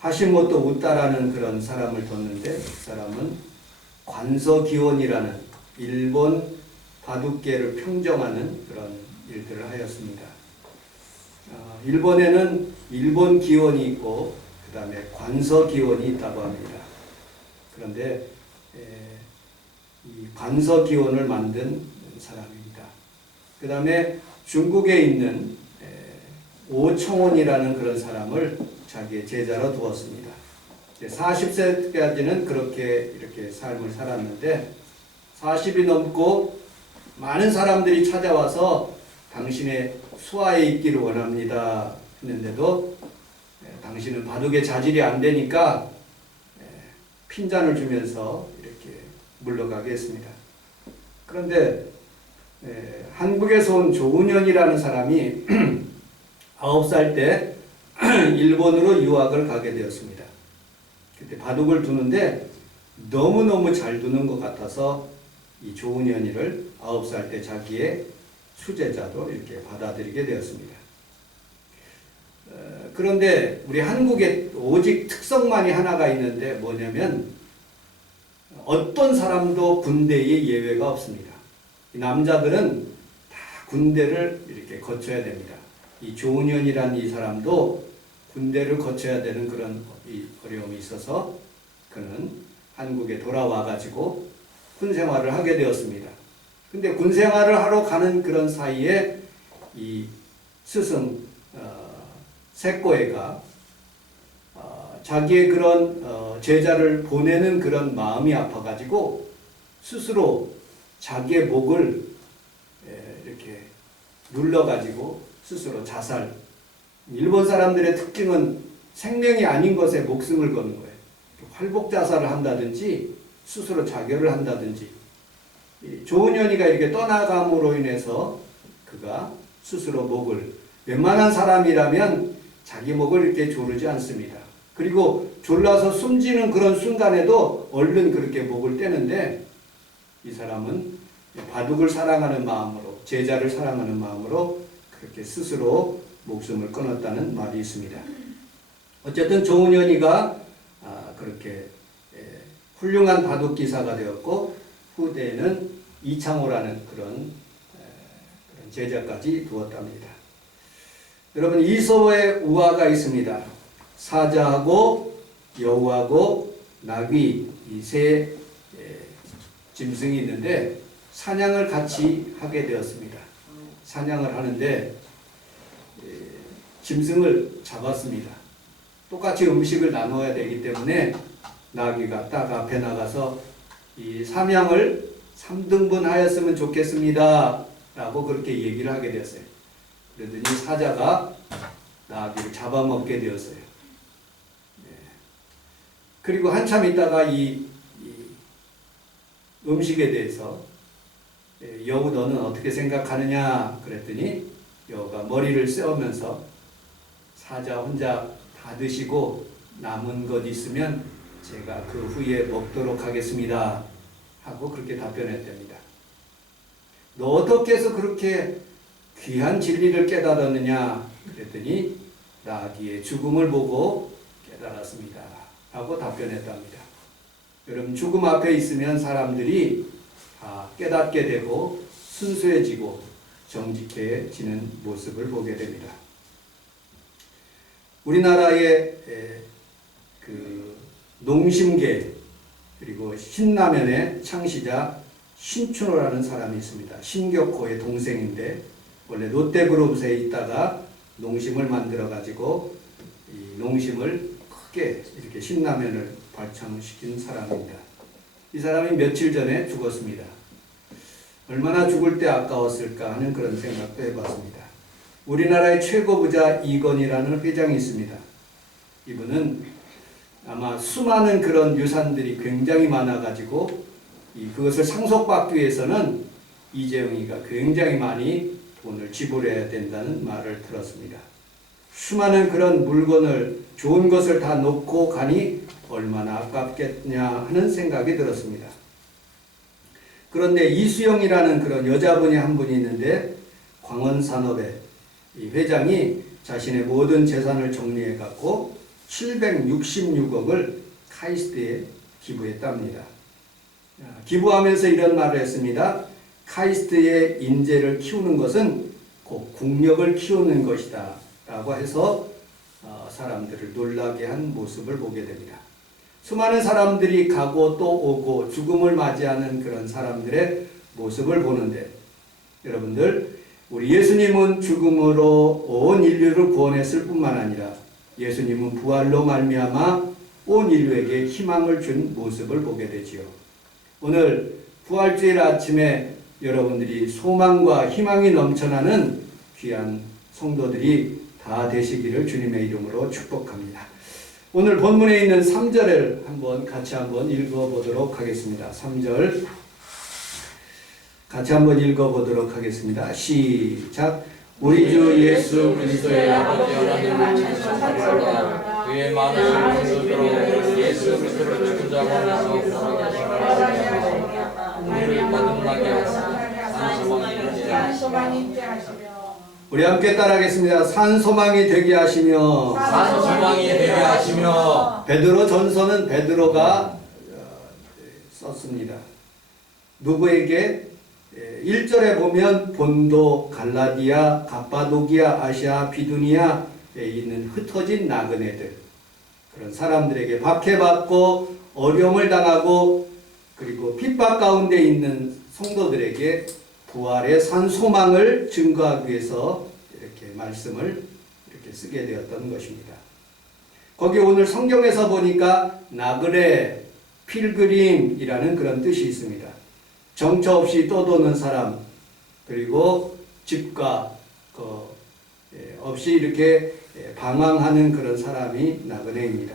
하시모토 우따라는 그런 사람을 뒀는데 그 사람은 관서기원이라는 일본 바둑계를 평정하는 그런 일들을 하였습니다. 일본에는 일본 기원이 있고 그 다음에 관서기원이 있다고 합니다. 그런데 이 관서기원을 만든 사람입니다. 그 다음에 중국에 있는 오청원이라는 그런 사람을 자기의 제자로 두었습니다. 40세까지는 그렇게 이렇게 삶을 살았는데 40이 넘고 많은 사람들이 찾아와서 당신의 수하에 있기를 원합니다 했는데도 당신은 바둑에 자질이 안 되니까 핀잔을 주면서 이렇게 물러가게 했습니다. 그런데 한국에서 온 조은현이라는 사람이 9살 때 일본으로 유학을 가게 되었습니다. 그때 바둑을 두는데 너무너무 잘 두는 것 같아서 이 조은현이를 9살 때 자기의 수제자로 이렇게 받아들이게 되었습니다. 그런데 우리 한국에 오직 특성만이 하나가 있는데 뭐냐면 어떤 사람도 군대에 예외가 없습니다. 이 남자들은 다 군대를 이렇게 거쳐야 됩니다. 이 조은현이라는 이 사람도 군대를 거쳐야 되는 그런 어려움이 있어서 그는 한국에 돌아와 가지고 군 생활을 하게 되었습니다. 근데 군 생활을 하러 가는 그런 사이에 이 스승 세꼬에가 자기의 그런 제자를 보내는 그런 마음이 아파가지고 스스로 자기의 목을 이렇게 눌러가지고 스스로 자살. 일본 사람들의 특징은 생명이 아닌 것에 목숨을 거는 거예요. 활복 자살을 한다든지 스스로 자결을 한다든지. 조은현이가 이렇게 떠나감으로 인해서 그가 스스로 목을, 웬만한 사람이라면 자기 목을 이렇게 조르지 않습니다. 그리고 졸라서 숨지는 그런 순간에도 얼른 그렇게 목을 떼는데 이 사람은 바둑을 사랑하는 마음으로, 제자를 사랑하는 마음으로 그렇게 스스로 목숨을 끊었다는 말이 있습니다. 어쨌든 조은현이가 그렇게 훌륭한 바둑 기사가 되었고 후대에는 이창호라는 그런 제자까지 두었답니다. 여러분 이서의 우화가 있습니다. 사자하고 여우하고 나귀 이 세 짐승이 있는데 사냥을 같이 하게 되었습니다. 사냥을 하는데 짐승을 잡았습니다. 똑같이 음식을 나눠야 되기 때문에 나귀가 딱 앞에 나가서 이 삼양을 3등분 하였으면 좋겠습니다 라고 그렇게 얘기를 하게 되었어요. 그러더니 사자가 나귀를 잡아먹게 되었어요. 그리고 한참 있다가 이 음식에 대해서 여우 너는 어떻게 생각하느냐 그랬더니 여우가 머리를 세우면서 사자 혼자 다 드시고 남은 것 있으면 제가 그 후에 먹도록 하겠습니다 하고 그렇게 답변했답니다. 너 어떻게 해서 그렇게 귀한 진리를 깨달았느냐 그랬더니 나귀의 죽음을 보고 깨달았습니다 하고 답변했답니다. 여러분 죽음 앞에 있으면 사람들이 다 깨닫게 되고 순수해지고 정직해지는 모습을 보게 됩니다. 우리나라의 그 농심계 그리고 신라면의 창시자 신춘호라는 사람이 있습니다. 신격호의 동생인데 원래 롯데그룹에 있다가 농심을 만들어 가지고 이 농심을 크게 이렇게 신라면을 발전시킨 사람입니다. 이 사람이 며칠 전에 죽었습니다. 얼마나 죽을 때 아까웠을까 하는 그런 생각도 해봤습니다. 우리나라의 최고 부자 이건희라는 회장이 있습니다. 이분은 아마 수많은 그런 유산들이 굉장히 많아가지고 그것을 상속받기 위해서는 이재용이가 굉장히 많이 돈을 지불해야 된다는 말을 들었습니다. 수많은 그런 물건을 좋은 것을 다 놓고 가니 얼마나 아깝겠냐 하는 생각이 들었습니다. 그런데 이수영이라는 그런 여자분이 한 분이 있는데 광원산업의 이 회장이 자신의 모든 재산을 정리해 갖고 766억을 카이스트에 기부했답니다. 기부하면서 이런 말을 했습니다. 카이스트의 인재를 키우는 것은 곧 국력을 키우는 것이다 라고 해서 사람들을 놀라게 한 모습을 보게 됩니다. 수많은 사람들이 가고 또 오고 죽음을 맞이하는 그런 사람들의 모습을 보는데, 여러분들, 우리 예수님은 죽음으로 온 인류를 구원했을 뿐만 아니라 예수님은 부활로 말미암아 온 인류에게 희망을 준 모습을 보게 되지요. 오늘 부활주일 아침에 여러분들이 소망과 희망이 넘쳐나는 귀한 성도들이 다 되시기를 주님의 이름으로 축복합니다. 오늘 본문에 있는 3절을 같이 한번 읽어보도록 하겠습니다. 3절 같이 한번 읽어보도록 하겠습니다. 시작. 우리 주 예수 그리스도의 아버지 하나님을 찬송하라. 그의 많은 은혜로 예수 그리스도를 죽은 자 가운데서 우리를 거듭나게 하사 소망이 있게 하시며. 우리 함께 따라하겠습니다. 산소망이 되게 하시며. 산소망이 되게 하시며. 베드로 전서는 베드로가 썼습니다. 누구에게? 1절에 보면 본도, 갈라디아, 갑바도기아, 아시아, 비두니아에 있는 흩어진 나그네들, 그런 사람들에게 박해받고 어려움을 당하고 그리고 핍박 가운데 있는 성도들에게 부활의 산소망을 증거하기 위해서 이렇게 말씀을 이렇게 쓰게 되었던 것입니다. 거기 오늘 성경에서 보니까 나그네, 필그림이라는 그런 뜻이 있습니다. 정처 없이 떠도는 사람, 그리고 집과 없이 이렇게 방황하는 그런 사람이 나그네입니다.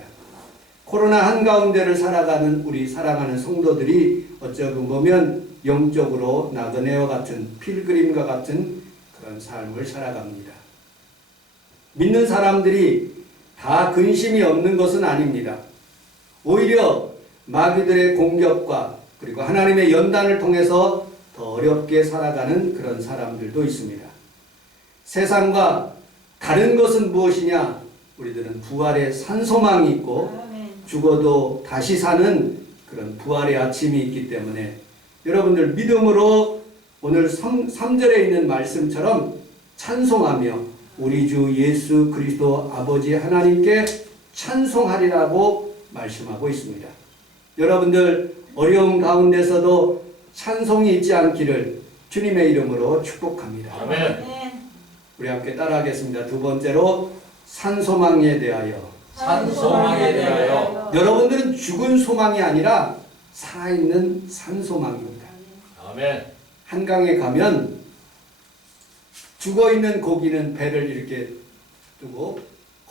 코로나 한가운데를 살아가는 우리 사랑하는 성도들이 어쩌고 보면 영적으로 나그네와 같은 필그림과 같은 그런 삶을 살아갑니다. 믿는 사람들이 다 근심이 없는 것은 아닙니다. 오히려 마귀들의 공격과 그리고 하나님의 연단을 통해서 더 어렵게 살아가는 그런 사람들도 있습니다. 세상과 다른 것은 무엇이냐? 우리들은 부활의 산소망이 있고 죽어도 다시 사는 그런 부활의 아침이 있기 때문에 여러분들 믿음으로 오늘 3절에 있는 말씀처럼 찬송하며 우리 주 예수 그리스도 아버지 하나님께 찬송하리라고 말씀하고 있습니다. 여러분들 어려움 가운데서도 찬송이 있지 않기를 주님의 이름으로 축복합니다. 아멘. 우리 함께 따라하겠습니다. 두 번째로 산소망에 대하여. 산소망에 대하여. 여러분들은 죽은 소망이 아니라 살아있는 산소망입니다. 아멘. 한강에 가면 죽어있는 고기는 배를 이렇게 두고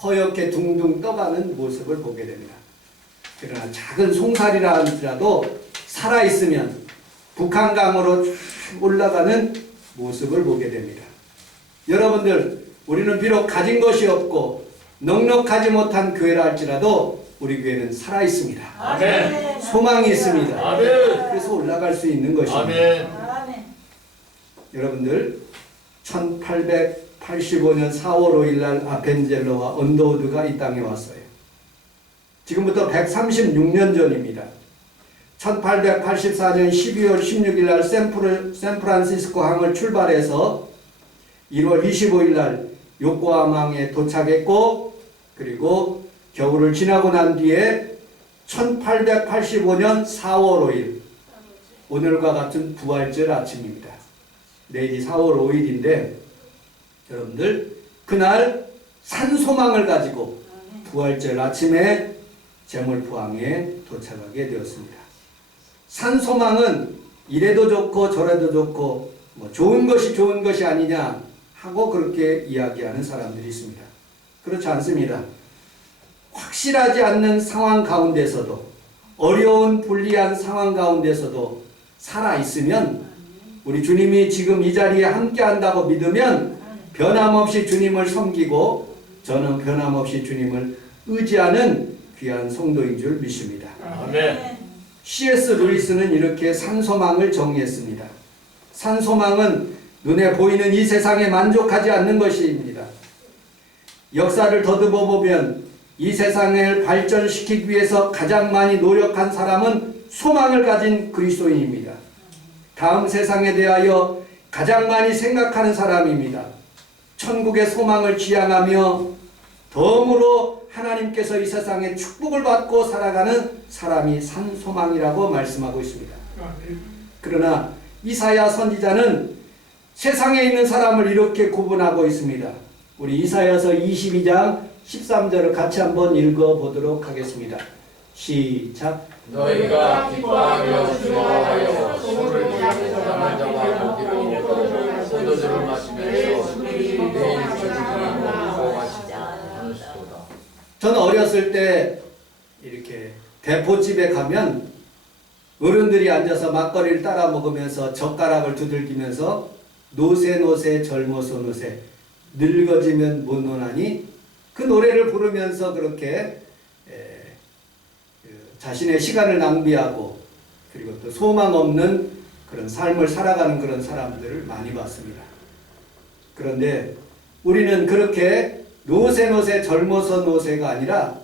허옇게 둥둥 떠가는 모습을 보게 됩니다. 그러나 작은 송사리라 할지라도 살아있으면 북한강으로 쭉 올라가는 모습을 보게 됩니다. 여러분들, 우리는 비록 가진 것이 없고 넉넉하지 못한 교회라 할지라도 우리 교회는 살아있습니다. 아멘. 소망이 있습니다. 아멘. 그래서 올라갈 수 있는 것입니다. 아멘. 여러분들, 1885년 4월 5일 날 아펜젤로와 언더우드가 이 땅에 왔어요. 지금부터 136년 전입니다. 1884년 12월 16일 날 샌프란시스코 항을 출발해서 1월 25일 날 요코하마항에 도착했고, 그리고 겨울을 지나고 난 뒤에 1885년 4월 5일, 오늘과 같은 부활절 아침입니다. 내일이 4월 5일인데 여러분들, 그날 산소망을 가지고 부활절 아침에 제물포항에 도착하게 되었습니다. 산소망은 이래도 좋고 저래도 좋고 좋은 것이 아니냐 하고 그렇게 이야기하는 사람들이 있습니다. 그렇지 않습니다. 확실하지 않는 상황 가운데서도, 어려운 불리한 상황 가운데서도 살아있으면, 우리 주님이 지금 이 자리에 함께 한다고 믿으면 변함없이 주님을 섬기고 저는 변함없이 주님을 의지하는 귀한 성도인 줄 믿습니다. 아멘. C.S. 루이스는 이렇게 산소망을 정의했습니다. 산소망은 눈에 보이는 이 세상에 만족하지 않는 것입니다. 역사를 더듬어 보면 이 세상을 발전시키기 위해서 가장 많이 노력한 사람은 소망을 가진 그리스도인입니다. 다음 세상에 대하여 가장 많이 생각하는 사람입니다. 천국의 소망을 지향하며 덤으로 하나님께서 이 세상에 축복을 받고 살아가는 사람이 산 소망이라고 말씀하고 있습니다. 그러나 이사야 선지자는 세상에 있는 사람을 이렇게 구분하고 있습니다. 우리 이사야서 22장 13절을 같이 한번 읽어보도록 하겠습니다. 시작. 너희가 기뻐하며 즐거워하여 술을 마시고 잠을 잡아 고기를 먹고 포도주를 마시면서 내일 저녁이 먹고 마시지 않으시도다. 저는 어렸을 때 이렇게 대포집에 가면 어른들이 앉아서 막걸리를 따라 먹으면서 젓가락을 두들기면서 노세 노세 젊어서 노세 늙어지면 못 노나니 그 노래를 부르면서 그렇게 자신의 시간을 낭비하고 그리고 또 소망 없는 그런 삶을 살아가는 그런 사람들을 많이 봤습니다. 그런데 우리는 그렇게 노세 노세 젊어서 노세가 아니라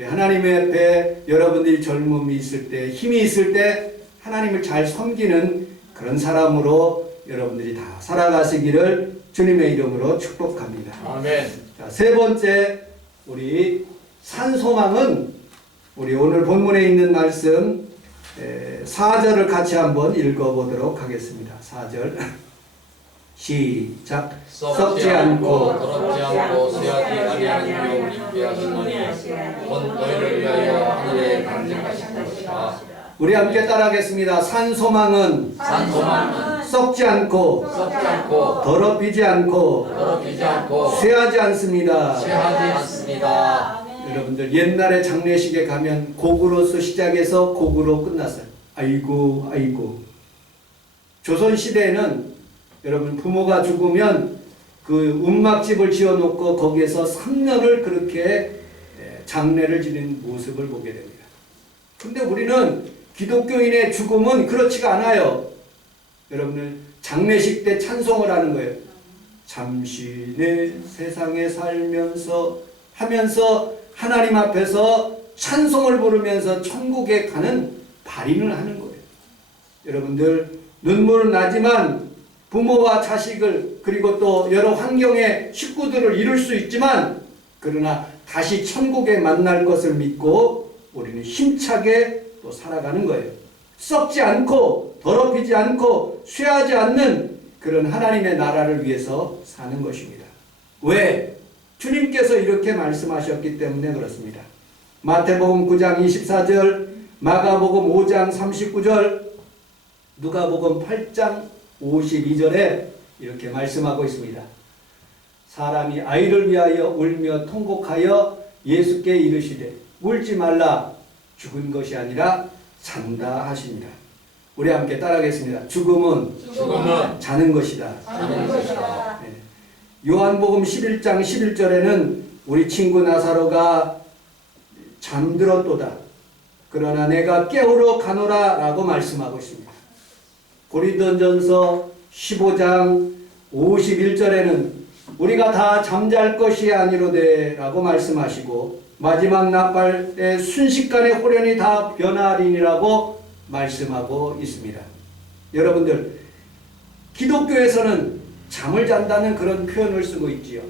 하나님의 앞에 여러분들이 젊음이 있을 때 힘이 있을 때 하나님을 잘 섬기는 그런 사람으로 여러분들이 다 살아가시기를 주님의 이름으로 축복합니다. 아멘. 자, 세 번째 우리 산소망은 우리 오늘 본문에 있는 말씀 4절을 같이 한번 읽어보도록 하겠습니다. 4절 시작. 썩지 않고 더럽지 않고 쇠하지 아니하는 영 있게 하시노니 곧 너희를 위하여 하늘에 간직하신 것이다. 우리 함께 따라하겠습니다. 산소망은 산소망은 썩지 않고 썩지 않고 더럽히지 않고 더럽히지 않고 쇠하지 않습니다. 쇠하지 않습니다. 여러분들 옛날에 장례식에 가면 곡으로서 시작해서 곡으로 끝났어요. 아이고 아이고. 조선시대에는 여러분 부모가 죽으면 그 움막집을 지어놓고 거기에서 3년을 그렇게 장례를 지는 모습을 보게 됩니다. 근데 우리는 기독교인의 죽음은 그렇지가 않아요. 여러분들 장례식 때 찬송을 하는 거예요. 잠시 내 세상에 살면서 하면서 하나님 앞에서 찬송을 부르면서 천국에 가는 발인을 하는 거예요. 여러분들 눈물은 나지만 부모와 자식을 그리고 또 여러 환경의 식구들을 잃을 수 있지만 그러나 다시 천국에 만날 것을 믿고 우리는 힘차게 또 살아가는 거예요. 썩지 않고 더럽히지 않고 쇠하지 않는 그런 하나님의 나라를 위해서 사는 것입니다. 왜? 주님께서 이렇게 말씀하셨기 때문에 그렇습니다. 마태복음 9장 24절, 마가복음 5장 39절, 누가복음 8장 52절에 이렇게 말씀하고 있습니다. 사람이 아이를 위하여 울며 통곡하여 예수께 이르시되 울지 말라 죽은 것이 아니라 산다 하십니다. 우리 함께 따라하겠습니다. 죽음은 자는 것이다. 자는 것이다. 요한복음 11장 11절에는 우리 친구 나사로가 잠들었도다. 그러나 내가 깨우러 가노라 라고 말씀하고 있습니다. 고린도전서 15장 51절에는 우리가 다 잠잘 것이 아니로되 라고 말씀하시고 마지막 나팔 순식간에 호련히 다 변하리니라고 말씀하고 있습니다. 여러분들 기독교에서는 잠을 잔다는 그런 표현을 쓰고 있지요.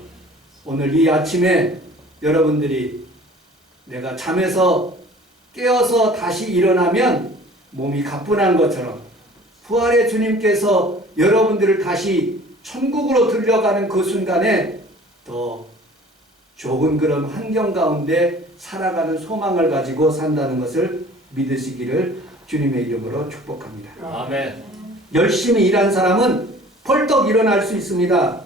오늘 이 아침에 여러분들이 내가 잠에서 깨어서 다시 일어나면 몸이 가뿐한 것처럼 부활의 주님께서 여러분들을 다시 천국으로 들려가는 그 순간에 더 좋은 그런 환경 가운데 살아가는 소망을 가지고 산다는 것을 믿으시기를 주님의 이름으로 축복합니다. 아멘. 열심히 일한 사람은 벌떡 일어날 수 있습니다.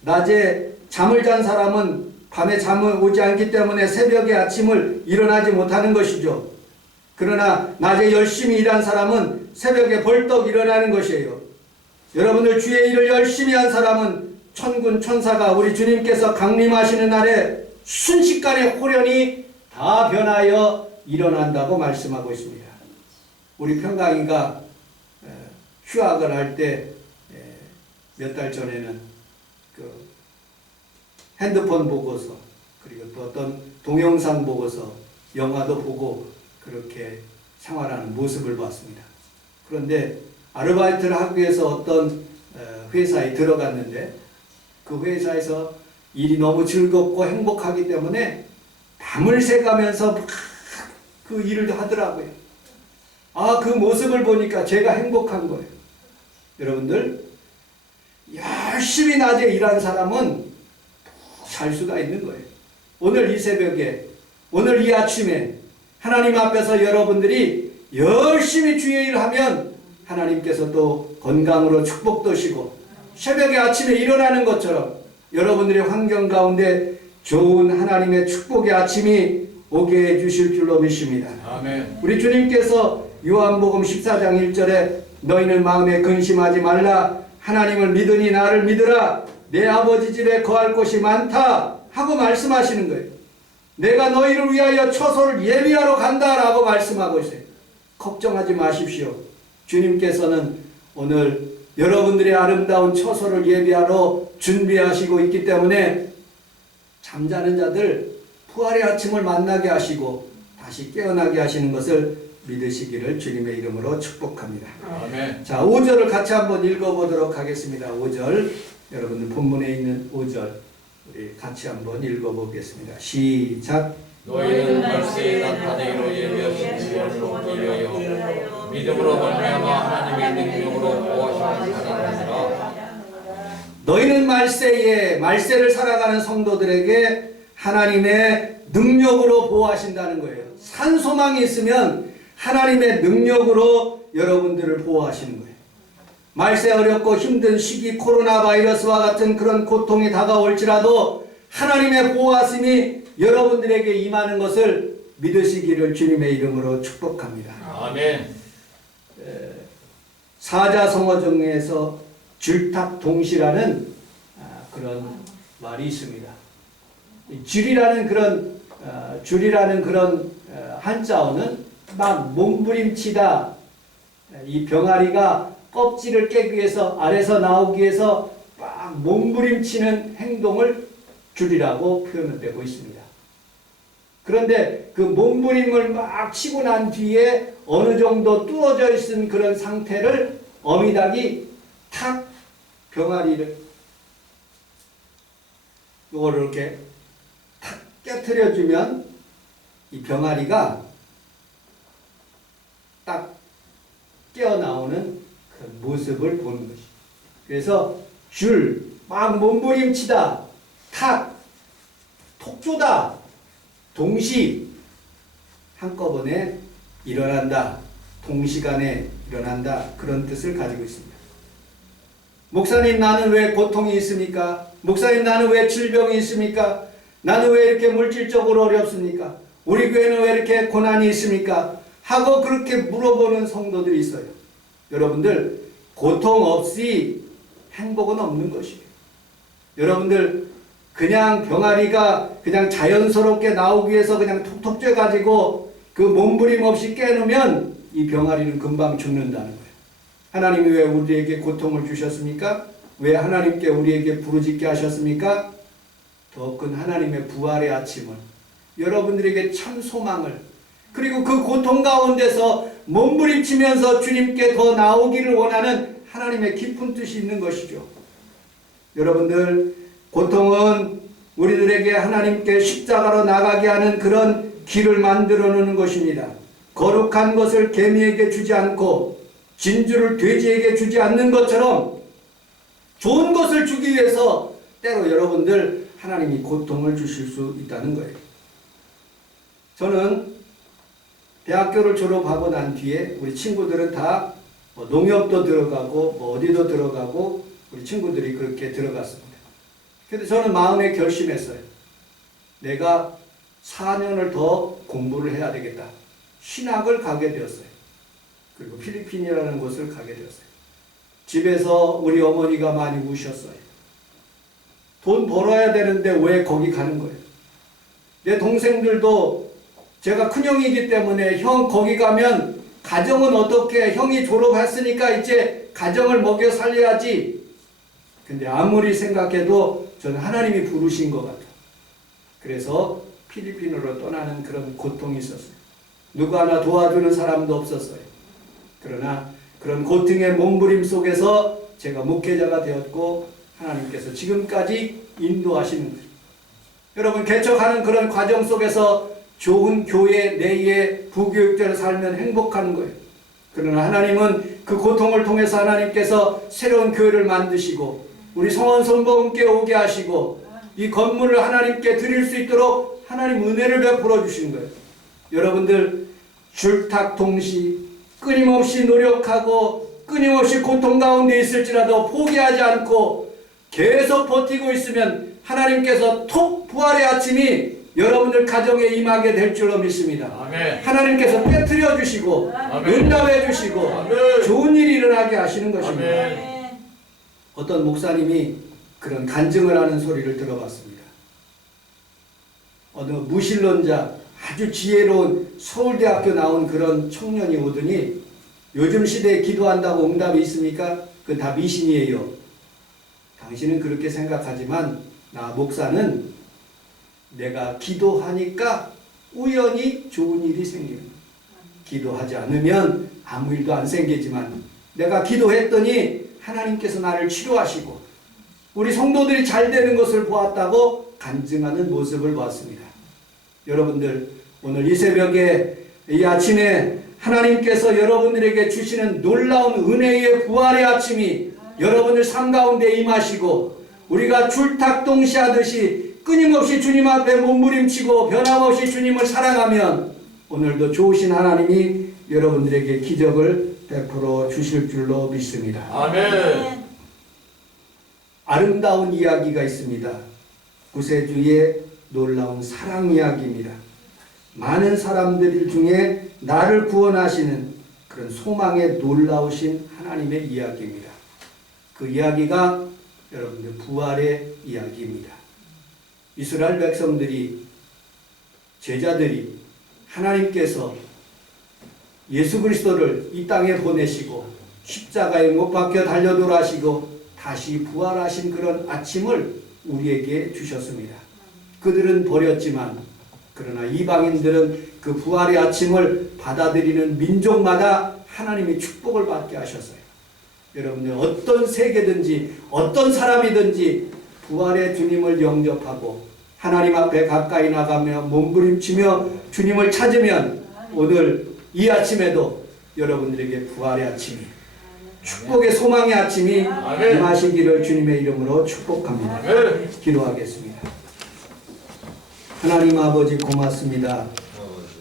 낮에 잠을 잔 사람은 밤에 잠을 오지 않기 때문에 새벽에 아침을 일어나지 못하는 것이죠. 그러나 낮에 열심히 일한 사람은 새벽에 벌떡 일어나는 것이에요. 여러분들 주의 일을 열심히 한 사람은 천군 천사가 우리 주님께서 강림하시는 날에 순식간에 호련히 다 변하여 일어난다고 말씀하고 있습니다. 우리 평강이가 휴학을 할 때 몇 달 전에는 그 핸드폰 보고서 그리고 또 어떤 동영상 보고서 영화도 보고 그렇게 생활하는 모습을 봤습니다. 그런데 아르바이트를 하기 위해서 어떤 회사에 들어갔는데 그 회사에서 일이 너무 즐겁고 행복하기 때문에 밤을 새가면서 막 그 일을 하더라고요. 그 모습을 보니까 제가 행복한 거예요. 여러분들, 열심히 낮에 일한 사람은 살 수가 있는 거예요. 오늘 이 새벽에, 오늘 이 아침에 하나님 앞에서 여러분들이 열심히 주의 일을 하면 하나님께서 또 건강으로 축복도 시고 새벽에 아침에 일어나는 것처럼 여러분들의 환경 가운데 좋은 하나님의 축복의 아침이 오게 해주실 줄로 믿습니다. 아멘. 우리 주님께서 요한복음 14장 1절에 너희는 마음에 근심하지 말라 하나님을 믿으니 나를 믿으라 내 아버지 집에 거할 곳이 많다 하고 말씀하시는 거예요. 내가 너희를 위하여 처소를 예비하러 간다라고 말씀하고 있어요. 걱정하지 마십시오. 주님께서는 오늘 여러분들의 아름다운 처소를 예비하러 준비하시고 있기 때문에 잠자는 자들 부활의 아침을 만나게 하시고 다시 깨어나게 하시는 것을 믿으시기를 주님의 이름으로 축복합니다. 아멘. 자, 5절을 같이 한번 읽어보도록 하겠습니다. 5절, 여러분들 본문에 있는 5절 우리 같이 한번 읽어보겠습니다. 시작. 너희는 말세에 나타내기로 예비하신 구원을 얻기 위하여 믿음으로 말미암아 하나님의 능력으로 보호하심을 받았느니라. 너희는 말세를 살아가는 성도들에게 하나님의 능력으로 보호하신다는 거예요. 산소망이 있으면 하나님의 능력으로 여러분들을 보호하시는 거예요. 말세 어렵고 힘든 시기 코로나 바이러스와 같은 그런 고통이 다가올지라도 하나님의 보호하심이 여러분들에게 임하는 것을 믿으시기를 주님의 이름으로 축복합니다. 아멘. 사자성어 중에서 줄탁동시라는 그런 말이 있습니다. 줄이라는 그런 한자어는 막 몸부림치다. 이 병아리가 껍질을 깨기 위해서 알에서 나오기 위해서 막 몸부림치는 행동을 줄이라고 표현되고 있습니다. 그런데 그 몸부림을 막 치고 난 뒤에 어느 정도 뚫어져 있는 그런 상태를 어미닭이 탁 병아리를 이거를 이렇게 탁 깨트려주면 이 병아리가 딱 깨어나오는 그 모습을 보는 것이죠. 그래서 줄, 막 몸부림치다, 탁, 톡조다, 동시, 한꺼번에 일어난다, 동시간에 일어난다, 그런 뜻을 가지고 있습니다. 목사님, 나는 왜 고통이 있습니까? 목사님, 나는 왜 질병이 있습니까? 나는 왜 이렇게 물질적으로 어렵습니까? 우리 교회는 왜 이렇게 고난이 있습니까? 하고 그렇게 물어보는 성도들이 있어요. 여러분들, 고통 없이 행복은 없는 것이에요. 여러분들, 그냥 병아리가 그냥 자연스럽게 나오기 위해서 그냥 톡톡 쬐가지고 그 몸부림 없이 깨놓으면 이 병아리는 금방 죽는다는 거예요. 하나님이 왜 우리에게 고통을 주셨습니까? 왜 하나님께 우리에게 부르짖게 하셨습니까? 더 큰 하나님의 부활의 아침을, 여러분들에게 참 소망을, 그리고 그 고통 가운데서 몸부림치면서 주님께 더 나오기를 원하는 하나님의 깊은 뜻이 있는 것이죠. 여러분들, 고통은 우리들에게 하나님께 십자가로 나가게 하는 그런 길을 만들어 놓는 것입니다. 거룩한 것을 개미에게 주지 않고 진주를 돼지에게 주지 않는 것처럼 좋은 것을 주기 위해서 때로 여러분들 하나님이 고통을 주실 수 있다는 거예요. 저는 대학교를 졸업하고 난 뒤에 우리 친구들은 다 농협도 들어가고 어디도 들어가고 우리 친구들이 그렇게 들어갔습니다. 그런데 저는 마음에 결심했어요. 내가 4년을 더 공부를 해야 되겠다. 신학을 가게 되었어요. 그리고 필리핀이라는 곳을 가게 되었어요. 집에서 우리 어머니가 많이 우셨어요. 돈 벌어야 되는데 왜 거기 가는 거예요? 내 동생들도 제가 큰형이기 때문에 형 거기 가면 가정은 어떻게, 형이 졸업했으니까 이제 가정을 먹여 살려야지. 근데 아무리 생각해도 저는 하나님이 부르신 것 같아요. 그래서 필리핀으로 떠나는 그런 고통이 있었어요. 누구 하나 도와주는 사람도 없었어요. 그러나 그런 고통의 몸부림 속에서 제가 목회자가 되었고 하나님께서 지금까지 인도하시는 거예요. 여러분, 개척하는 그런 과정 속에서 좋은 교회 내에 부교육자로 살면 행복한 거예요. 그러나 하나님은 그 고통을 통해서 하나님께서 새로운 교회를 만드시고 우리 성원 선보험께 오게 하시고 이 건물을 하나님께 드릴 수 있도록 하나님 은혜를 베풀어 주신 거예요. 여러분들 줄탁동시 끊임없이 노력하고 끊임없이 고통 가운데 있을지라도 포기하지 않고 계속 버티고 있으면 하나님께서 톡 부활의 아침이 여러분들 가정에 임하게 될 줄로 믿습니다. 아멘. 하나님께서 깨트려 주시고 응답해 주시고 아멘. 좋은 일이 일어나게 하시는 것입니다. 아멘. 어떤 목사님이 그런 간증을 하는 소리를 들어봤습니다. 어느 무신론자 아주 지혜로운 서울대학교 나온 그런 청년이 오더니 요즘 시대에 기도한다고 응답이 있습니까? 그건 다 미신이에요. 당신은 그렇게 생각하지만 나 목사는 내가 기도하니까 우연히 좋은 일이 생겨요. 기도하지 않으면 아무 일도 안 생기지만 내가 기도했더니 하나님께서 나를 치료하시고 우리 성도들이 잘 되는 것을 보았다고 간증하는 모습을 보았습니다. 여러분들 오늘 이 새벽에 이 아침에 하나님께서 여러분들에게 주시는 놀라운 은혜의 부활의 아침이 여러분들 삶 가운데 임하시고 우리가 줄탁동시 하듯이 끊임없이 주님 앞에 몸부림치고 변함없이 주님을 사랑하면 오늘도 좋으신 하나님이 여러분들에게 기적을 베풀어 주실 줄로 믿습니다. 아멘. 아름다운 이야기가 있습니다. 구세주의 놀라운 사랑 이야기입니다. 많은 사람들 중에 나를 구원하시는 그런 소망의 놀라우신 하나님의 이야기입니다. 그 이야기가 여러분들 부활의 이야기입니다. 이스라엘 백성들이 제자들이 하나님께서 예수 그리스도를 이 땅에 보내시고 십자가에 못 박혀 달려 돌아가시고 다시 부활하신 그런 아침을 우리에게 주셨습니다. 그들은 버렸지만 그러나 이방인들은 그 부활의 아침을 받아들이는 민족마다 하나님의 축복을 받게 하셨어요. 여러분들 어떤 세계든지 어떤 사람이든지 부활의 주님을 영접하고 하나님 앞에 가까이 나가며 몸부림치며 주님을 찾으면 오늘 이 아침에도 여러분들에게 부활의 아침이 축복의 소망의 아침이 임하시기를 주님의 이름으로 축복합니다. 기도하겠습니다. 하나님 아버지 고맙습니다.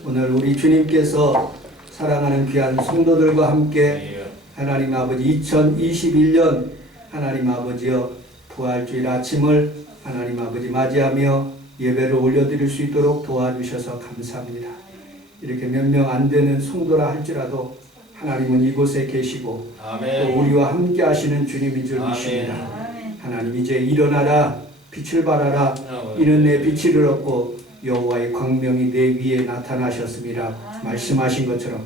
오늘 우리 주님께서 사랑하는 귀한 성도들과 함께 하나님 아버지 2021년 하나님 아버지여 부활주일 아침을 하나님 아버지 맞이하며 예배를 올려드릴 수 있도록 도와주셔서 감사합니다. 이렇게 몇 명 안 되는 성도라 할지라도 하나님은 이곳에 계시고 또 우리와 함께 하시는 주님인 줄 믿습니다. 하나님 이제 일어나라 빛을 발하라 이는 내 빛을 얻고 여호와의 광명이 내 위에 나타나셨습니다. 말씀하신 것처럼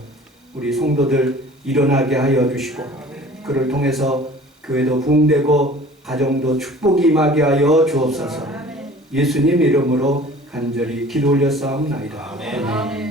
우리 성도들 일어나게 하여 주시고 그를 통해서 교회도 부흥되고 가정도 축복이 임하게 하여 주옵소서. 예수님 이름으로 간절히 기도 올렸사옵나이다. 아멘.